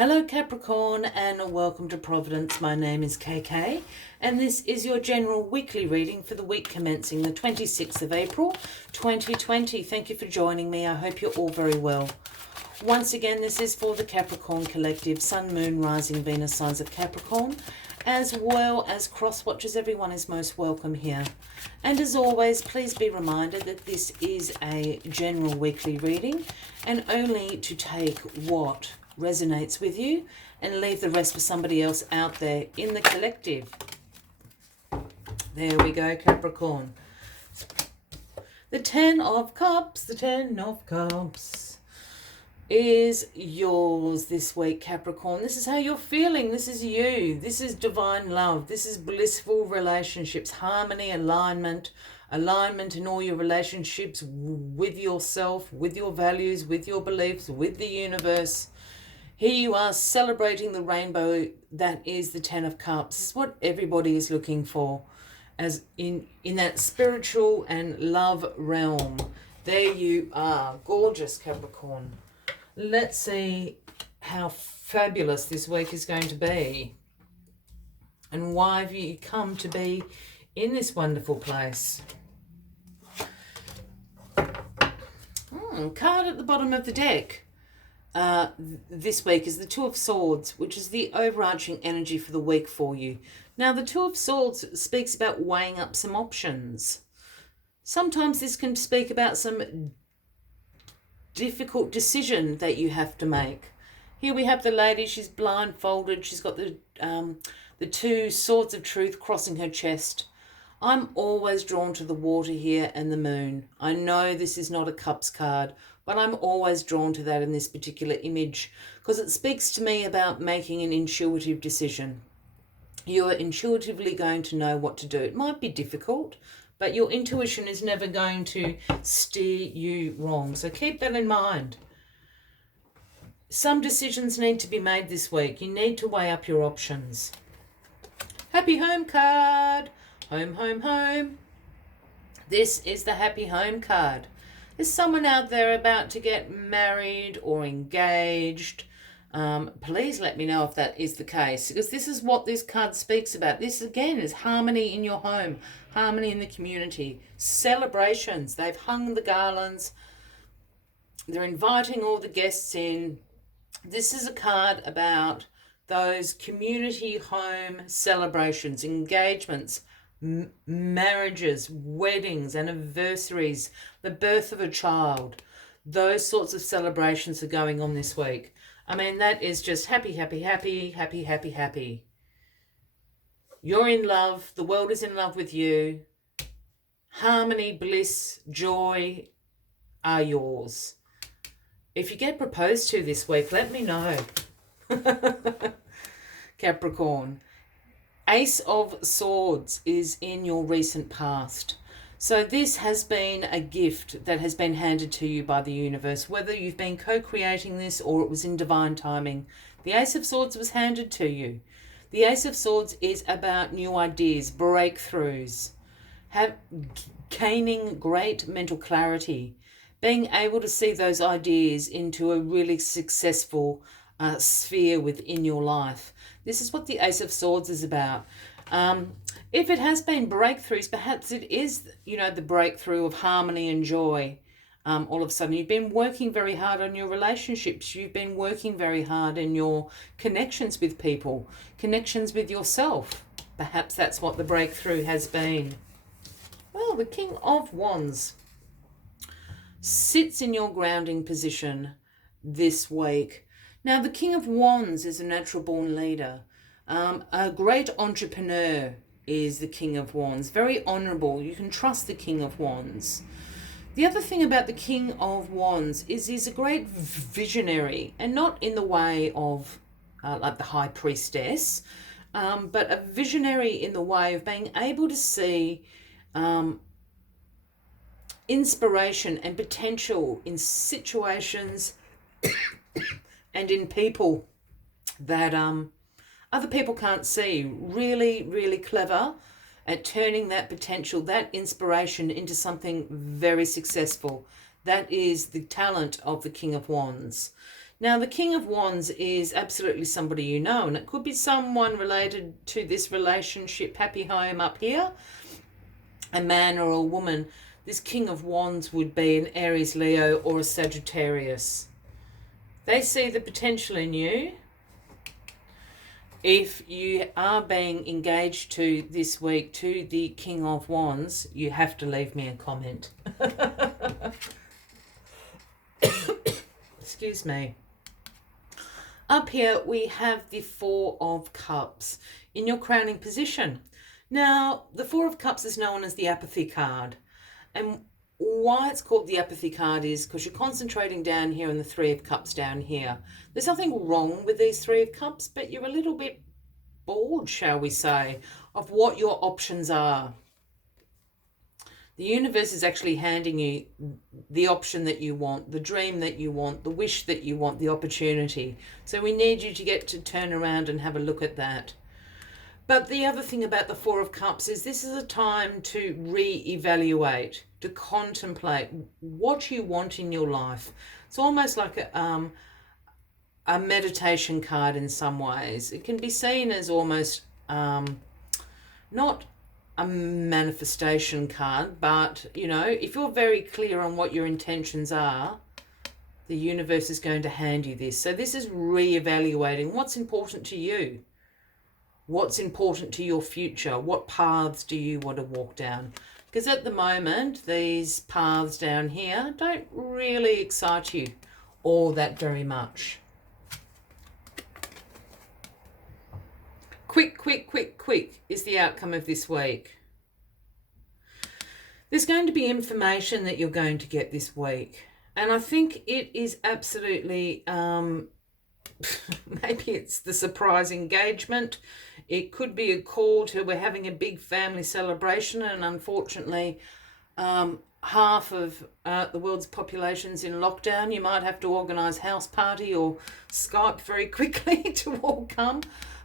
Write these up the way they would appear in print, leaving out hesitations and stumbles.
Hello Capricorn and welcome to Providence. My name is KK and this is your general weekly reading for the week commencing the 26th of April 2020. Thank you for joining me. I hope you're all very well. Once again, this is for the Capricorn Collective, Sun, Moon, Rising, Venus signs of Capricorn, as well as cross watchers. Everyone is most welcome here. And as always, please be reminded that this is a general weekly reading and only to take what resonates with you and leave the rest for somebody else out there in the collective. There we go, Capricorn. The Ten of Cups, is yours this week, Capricorn. This is how you're feeling. This is you. This is divine love. This is blissful relationships, harmony, alignment in all your relationships with yourself, with your values, with your beliefs, with the universe. Here you are celebrating the rainbow that is the Ten of Cups. This is what everybody is looking for, as in that spiritual and love realm. There you are. Gorgeous, Capricorn. Let's see how fabulous this week is going to be. And why have you come to be in this wonderful place? Card at the bottom of the deck. This week is the Two of Swords, which is the overarching energy for the week for you. Now, the Two of Swords speaks about weighing up some options. Sometimes this can speak about some difficult decision that you have to make. Here we have the lady. She's blindfolded. She's got the two swords of truth crossing her chest. I'm always drawn to the water here and the moon. I know this is not a cups card, but I'm always drawn to that in this particular image because it speaks to me about making an intuitive decision. You're intuitively going to know what to do. It might be difficult, but your intuition is never going to steer you wrong. So keep that in mind. Some decisions need to be made this week. You need to weigh up your options. Happy home card. Home, home, home. This is the happy home card. There's someone out there about to get married or engaged. Please let me know if that is the case, because this is what this card speaks about. This, again, is harmony in your home, harmony in the community, celebrations. They've hung the garlands. They're inviting all the guests in. This is a card about those community home celebrations, engagements, marriages, weddings, anniversaries, the birth of a child. Those sorts of celebrations are going on this week. I mean, that is just happy, happy, happy, happy, happy, happy. You're in love. The world is in love with you. Harmony, bliss, joy are yours. If you get proposed to this week, let me know. Capricorn. Ace of Swords is in your recent past. So this has been a gift that has been handed to you by the universe, whether you've been co-creating this or it was in divine timing. The Ace of Swords was handed to you. The Ace of Swords is about new ideas, breakthroughs, gaining great mental clarity, being able to see those ideas into a really successful sphere within your life. This is what the Ace of Swords is about. If it has been breakthroughs, perhaps it is, the breakthrough of harmony and joy. All of a sudden, you've been working very hard on your relationships. You've been working very hard in your connections with people, connections with yourself. Perhaps that's what the breakthrough has been. Well, the King of Wands sits in your grounding position this week. Now, the King of Wands is a natural born leader. A great entrepreneur is the King of Wands. Very honourable. You can trust the King of Wands. The other thing about the King of Wands is he's a great visionary, and not in the way of like the High Priestess, but a visionary in the way of being able to see inspiration and potential in situations and in people that other people can't see. Really, really clever at turning that potential, that inspiration into something very successful. That is the talent of the King of Wands. Now, the King of Wands is absolutely somebody you know, and it could be someone related to this relationship, happy home up here, a man or a woman. This King of Wands would be an Aries, Leo, or a Sagittarius. They see the potential in you. If you are being engaged to this week to the King of Wands, you have to leave me a comment. Excuse me. Up here we have the Four of Cups in your crowning position. Now, the Four of Cups is known as the apathy card. And why it's called the apathy card is because you're concentrating down here and the Three of Cups down here. There's nothing wrong with these Three of Cups, but you're a little bit bored, shall we say, of what your options are. The universe is actually handing you the option that you want, the dream that you want, the wish that you want, the opportunity. So we need you to get to turn around and have a look at that. But the other thing about the Four of Cups is this is a time to re-evaluate, to contemplate what you want in your life. It's almost like a meditation card in some ways. It can be seen as almost not a manifestation card, but, you know, if you're very clear on what your intentions are, the universe is going to hand you this. So this is re-evaluating what's important to you. What's important to your future? What paths do you want to walk down? Because at the moment, these paths down here don't really excite you all that very much. Quick is the outcome of this week. There's going to be information that you're going to get this week. And I think it is absolutely, maybe it's the surprise engagement. It could be a call to we're having a big family celebration, and unfortunately, half of the world's population's in lockdown. You might have to organise house party or Skype very quickly to all come.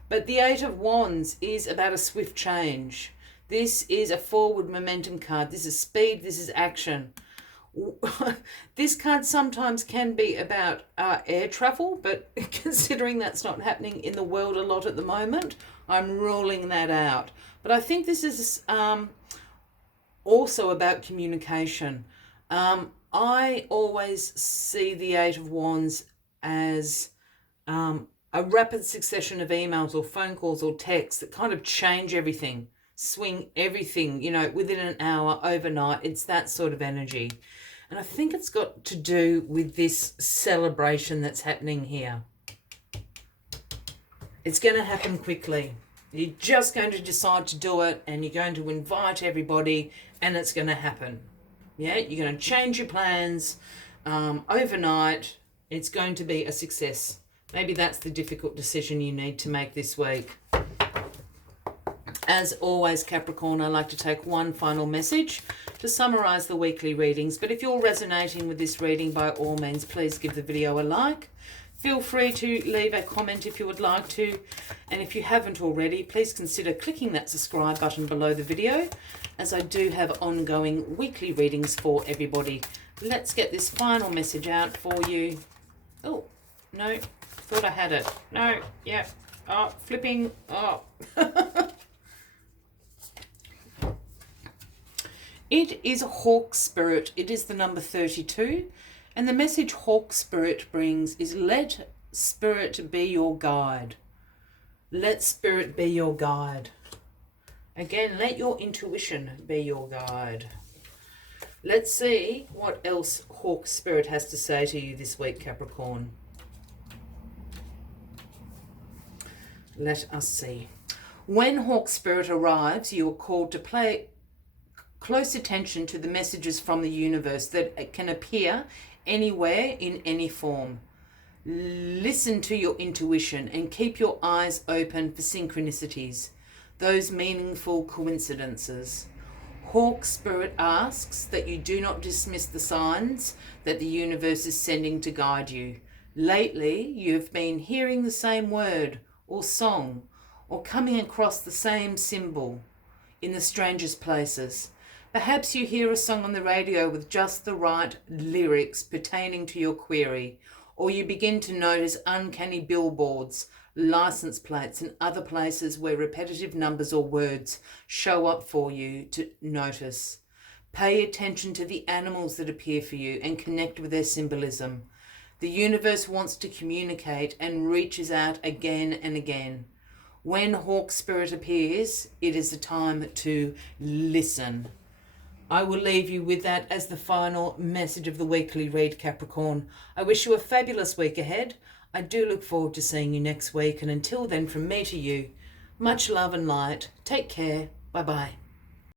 But the Eight of Wands is about a swift change. This is a forward momentum card. This is speed. This is action. This card sometimes can be about air travel, but considering that's not happening in the world a lot at the moment, I'm ruling that out. But I think this is also about communication. I always see the Eight of Wands as a rapid succession of emails or phone calls or texts that kind of change everything, swing everything, you know, within an hour, overnight. It's that sort of energy. And I think it's got to do with this celebration that's happening here. It's going to happen quickly. You're just going to decide to do it, and you're going to invite everybody, and it's going to happen. Yeah, you're going to change your plans overnight. It's going to be a success. Maybe that's the difficult decision you need to make this week. As always, Capricorn, I like to take one final message to summarise the weekly readings. But if you're resonating with this reading, by all means, please give the video a like. Feel free to leave a comment if you would like to. And if you haven't already, please consider clicking that subscribe button below the video, as I do have ongoing weekly readings for everybody. Let's get this final message out for you. Oh, no, thought I had it. No, yeah, oh, flipping, oh. It is Hawk Spirit. It is the number 32. And the message Hawk Spirit brings is let Spirit be your guide. Let Spirit be your guide. Again, let your intuition be your guide. Let's see what else Hawk Spirit has to say to you this week, Capricorn. Let us see. When Hawk Spirit arrives, you are called to pay close attention to the messages from the universe that can appear anywhere in any form. Listen to your intuition and keep your eyes open for synchronicities, those meaningful coincidences. Hawk Spirit asks that you do not dismiss the signs that the universe is sending to guide you. Lately, you have been hearing the same word or song or coming across the same symbol in the strangest places. Perhaps you hear a song on the radio with just the right lyrics pertaining to your query, or you begin to notice uncanny billboards, license plates, and other places where repetitive numbers or words show up for you to notice. Pay attention to the animals that appear for you and connect with their symbolism. The universe wants to communicate and reaches out again and again. When hawk spirit appears, it is the time to listen. I will leave you with that as the final message of the weekly read, Capricorn. I wish you a fabulous week ahead. I do look forward to seeing you next week. And until then, from me to you, much love and light. Take care. Bye-bye.